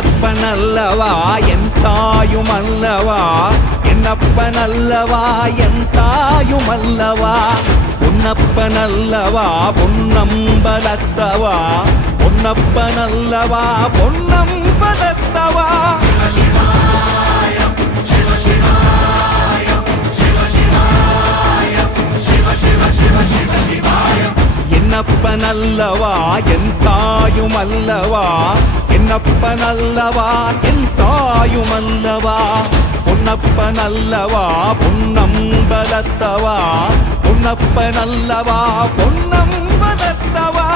என்னப்பனல்லவா என் தாயுமல்லவா, என்னப்பனல்லவா என் தாயுமல்லவா, பொன்னப்பனல்லவா பொன்னம்பலத்தவா, பொன்னப்பனல்லவா பொன்னம்பலத்தவா. என்னப்பனல்லவா என் தாயுமல்லவா, என்னப்பனல்லவா என் தாயுமல்லவா, பொன்னப்பனல்லவா பொன்னம்பலத்தவா, பொன்னப்பனல்லவா பொன்னம்பலத்தவா.